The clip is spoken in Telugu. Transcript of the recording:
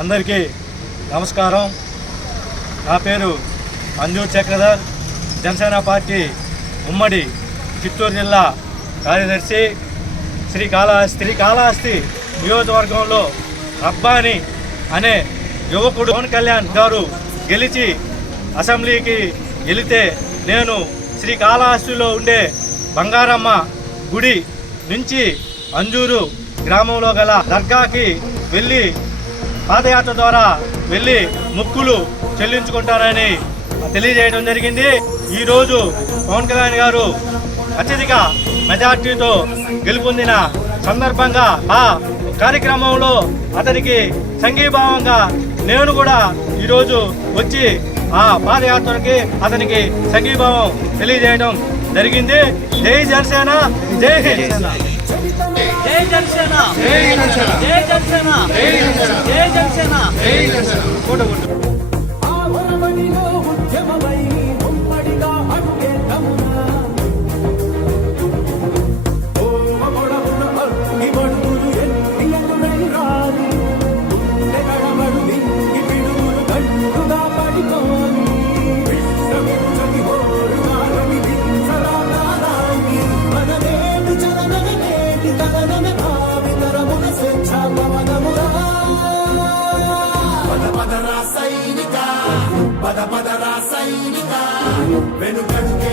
అందరికీ నమస్కారం. నా పేరు అంజూర్ చక్రధర్, జనసేన పార్టీ ఉమ్మడి చిత్తూరు జిల్లా కార్యదర్శి. శ్రీకాళహస్తి నియోజకవర్గంలో రబ్బాని అనే యువకుడు పవన్ కళ్యాణ్ గారు గెలిచి అసెంబ్లీకి వెళితే నేను శ్రీకాళహస్తిలో ఉండే బంగారమ్మ గుడి నుంచి అంజూరు గ్రామంలో గల దర్గాకి వెళ్ళి పాదయాత్ర ద్వారా వెళ్ళి మొక్కులు చెల్లించుకుంటారని తెలియజేయడం జరిగింది. ఈరోజు పవన్ కళ్యాణ్ గారు అత్యధిక మెజార్టీతో గెలుపొందిన సందర్భంగా ఆ కార్యక్రమంలో అతనికి సంఘీభావంగా నేను కూడా ఈరోజు వచ్చి ఆ పాదయాత్రకి అతనికి సంఘీభావం తెలియజేయడం జరిగింది. జై జనసేన, జై జనసేన, జై జనసేన, జై జనసేన, జై జనసేన, జై జనసేన, జై జనసేన. పద పద రా సైనిక వెనుకడుకే